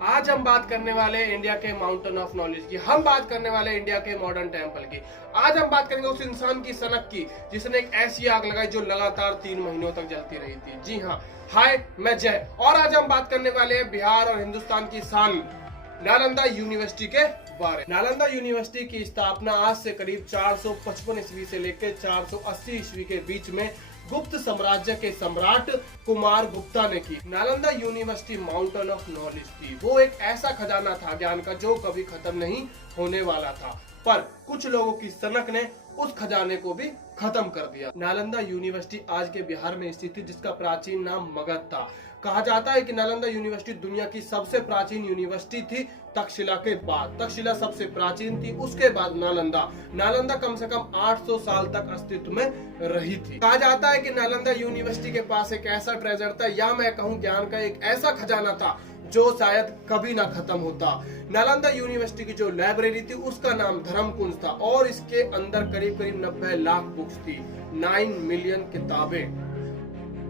आज हम बात करने वाले हैं इंडिया के माउंटेन ऑफ नॉलेज की। हम बात करने वाले हैं इंडिया के मॉडर्न टेम्पल की। आज हम बात करेंगे उस इंसान की सनक की जिसने एक ऐसी आग लगाई जो लगातार 3 महीनों तक जलती रही थी। जी हाँ, हाय, मैं जय। और आज हम बात करने वाले हैं बिहार और हिंदुस्तान की शान नालंदा यूनिवर्सिटी के बारे। नालंदा यूनिवर्सिटी की स्थापना आज से करीब 455 ईस्वी से लेकर 480 ईस्वी के बीच में गुप्त साम्राज्य के सम्राट कुमार गुप्ता ने की। Nalanda university mountain of knowledge थी। वो एक ऐसा खजाना था ज्ञान का जो कभी खत्म नहीं होने वाला था, पर कुछ लोगों की सनक ने उस खजाने को भी खत्म कर दिया। नालंदा यूनिवर्सिटी आज के बिहार में स्थित थी, जिसका प्राचीन नाम मगध था। कहा जाता है कि नालंदा यूनिवर्सिटी दुनिया की सबसे प्राचीन यूनिवर्सिटी थी तक्षशिला के बाद। तक्षशिला सबसे प्राचीन थी, उसके बाद नालंदा। नालंदा कम से कम 800 साल तक अस्तित्व में रही थी। कहा जाता है कि नालंदा यूनिवर्सिटी के पास एक ऐसा ट्रेजर था, या मैं कहूँ ज्ञान का एक ऐसा खजाना था जो शायद कभी ना खत्म होता। नालंदा यूनिवर्सिटी की जो लाइब्रेरी थी उसका नाम धर्मकुंज था और इसके अंदर करीब 90 लाख बुक्स थी, 9 मिलियन किताबें,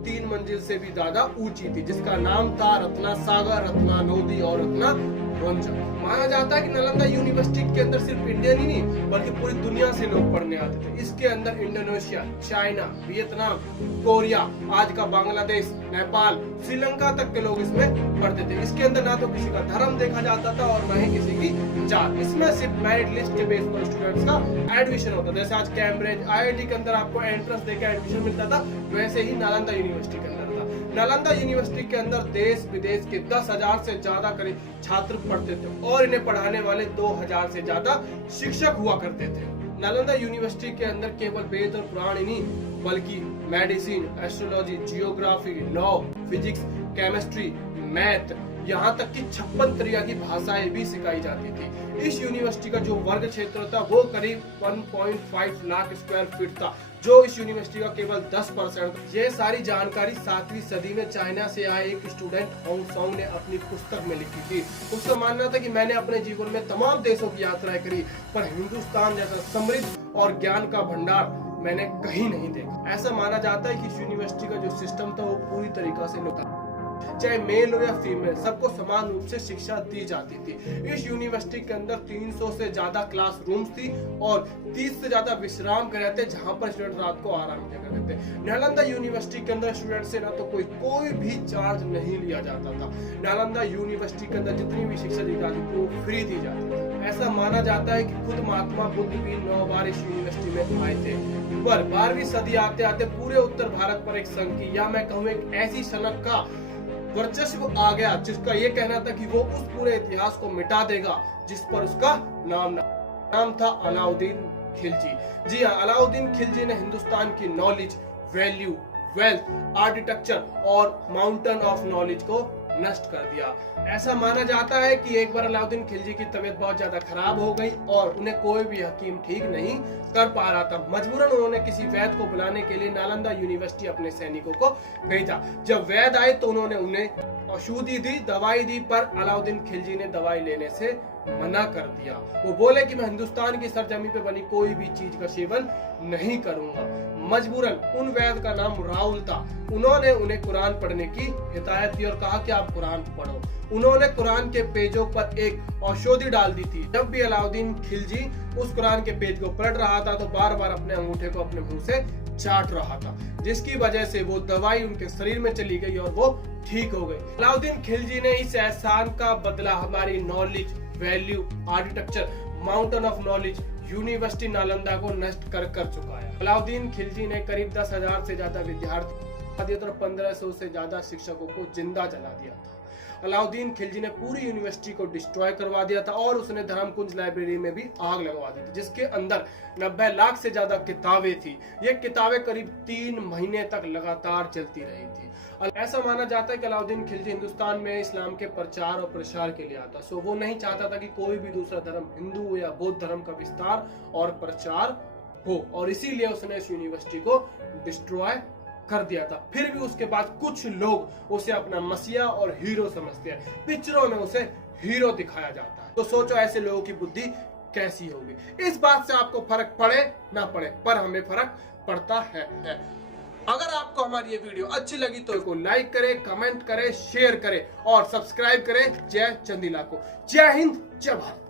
3 मंजिल से भी ज्यादा ऊंची थी, जिसका नाम था रत्ना सागर, रत्ना नोदी और रत्ना रंजन। माना जाता है कि नालंदा यूनिवर्सिटी के अंदर सिर्फ इंडियन ही नहीं बल्कि पूरी दुनिया से लोग पढ़ने आते थे। इसके अंदर इंडोनेशिया, चाइना, वियतनाम, कोरिया, आज का बांग्लादेश, नेपाल, श्रीलंका तक के लोग इसमें पढ़ते थे। इसके अंदर ना तो किसी का धर्म देखा जाता था और ना ही किसी की जात। इसमें सिर्फ मेरिट लिस्ट के बेस पर स्टूडेंट्स का एडमिशन होता था। जैसे आज कैम्ब्रिज, आईआईटी के अंदर आपको एंट्रेंस देकर एडमिशन मिलता था, वैसे ही नालंदा यूनिवर्सिटी के अंदर था। नालंदा यूनिवर्सिटी के अंदर देश विदेश के 10,000 से ज्यादा करीब छात्र पढ़ते थे और इन्हें पढ़ाने वाले 2,000 से ज्यादा शिक्षक हुआ करते थे। नालंदा यूनिवर्सिटी के अंदर केवल वेद और पुराण ही नहीं बल्कि medicine, astrology, geography, law, physics, chemistry, math, यहाँ तक कि 56 तरह की भाषाएं भी सिखाई जाती थी। इस यूनिवर्सिटी का जो वर्ग क्षेत्र था वो करीब 1.5 लाख स्क्वायर फीट था, जो इस यूनिवर्सिटी का केवल 10%। ये सारी जानकारी 7वीं सदी में चाइना से आए एक स्टूडेंट होंग सॉन्ग ने अपनी पुस्तक में लिखी थी। उसका मानना था कि मैंने अपने जीवन में तमाम देशों की यात्राएं करी, पर हिंदुस्तान जैसा समृद्ध और ज्ञान का भंडार मैंने कहीं नहीं देखा। ऐसा माना जाता है कि इस यूनिवर्सिटी का जो सिस्टम था वो पूरी तरीके से होता, चाहे मेल हो या फीमेल, सबको समान रूप से शिक्षा दी जाती थी। इस यूनिवर्सिटी के अंदर 300 से ज्यादा क्लासरूम्स थी और 30 से ज्यादा विश्राम गृह थे जहां पर स्टूडेंट रात को आराम किया करते थे। नालंदा यूनिवर्सिटी के अंदर स्टूडेंट से ना तो कोई भी चार्ज नहीं लिया जाता था। नालंदा यूनिवर्सिटी के अंदर जितनी भी शिक्षा दी जाती थी वो फ्री दी जाती थी। ऐसा माना जाता है कि खुद महात्मा बुद्ध भी 9 बार इस यूनिवर्सिटी में आए थे। पर 12वीं सदी आते आते पूरे उत्तर भारत पर एक संघ की, या मैं कहूँ एक ऐसी सनक का वर्चस्व आ गया जिसका ये कहना था कि वो उस पूरे इतिहास को मिटा देगा जिस पर उसका नाम था अलाउद्दीन खिलजी। जी हाँ, अलाउद्दीन खिलजी ने हिंदुस्तान की नॉलेज, वैल्यू, वेल्थ, आर्किटेक्चर और माउंटेन ऑफ नॉलेज को नष्ट कर दिया। ऐसा माना जाता है कि एक बार अलाउद्दीन खिलजी की तबीयत बहुत ज्यादा खराब हो गई और उन्हें कोई भी हकीम ठीक नहीं कर पा रहा था। मजबूरन उन्होंने किसी वैद्य को बुलाने के लिए नालंदा यूनिवर्सिटी अपने सैनिकों को भेजा। जब वैद्य आए तो उन्होंने उन्हें औषधि दी, दवाई दी, पर अलाउद्दीन खिलजी ने दवाई लेने से मना कर दिया। वो बोले कि मैं हिंदुस्तान की सरजमी पे बनी कोई भी चीज का सेवन नहीं करूंगा। मजबूरन उन वैद्य का नाम राहुल था। उन्होंने उन्हें कुरान पढ़ने की हिदायत दी और कहा कि आप कुरान पढ़ो। उन्होंने कुरान के पेजों पर एक औषधि डाल दी थी। जब भी अलाउद्दीन खिलजी उस कुरान के पेज को पढ़ रहा था तो बार बार अपने अंगूठे को अपने मुंह से चाट रहा था, जिसकी वजह से वो दवाई उनके शरीर में चली गई और वो ठीक हो गई। अलाउद्दीन खिलजी ने इस एहसान का बदला हमारी knowledge, value, architecture, mountain of knowledge, university Nalanda को नष्ट कर चुकाया। अलाउद्दीन खिलजी ने करीब 10,000 से ज्यादा विद्यार्थी और 1500 से ज्यादा शिक्षकों को जिंदा जला दिया था। अलाउद्दीन खिलजी ने पूरी यूनिवर्सिटी को डिस्ट्रॉय करवा दिया था और उसने धर्मकुंज लाइब्रेरी में भी आग लगवा दी थी, जिसके अंदर 90 लाख से ज्यादा किताबें थी। ये किताबें करीब 3 महीने तक लगातार चलती रही थी। ऐसा माना जाता है कि अलाउद्दीन खिलजी हिंदुस्तान में इस्लाम के प्रचार और प्रसार के लिए आता। सो वो नहीं चाहता था कि कोई भी दूसरा धर्म, हिंदू या बौद्ध धर्म का विस्तार और प्रचार हो, और इसीलिए उसने इस यूनिवर्सिटी को डिस्ट्रॉय कर दिया था। फिर भी उसके बाद कुछ लोग उसे अपना मसीहा और हीरो समझते हैं। पिक्चरों में उसे हीरो दिखाया जाता है। तो सोचो ऐसे लोगों की बुद्धि कैसी होगी। इस बात से आपको फर्क पड़े ना पड़े, पर हमें फर्क पड़ता है। अगर आपको हमारी ये वीडियो अच्छी लगी तो इसको लाइक करें, कमेंट करें, शेयर करें और सब्सक्राइब करें जय चंदीला को। जय हिंद, जय भारत।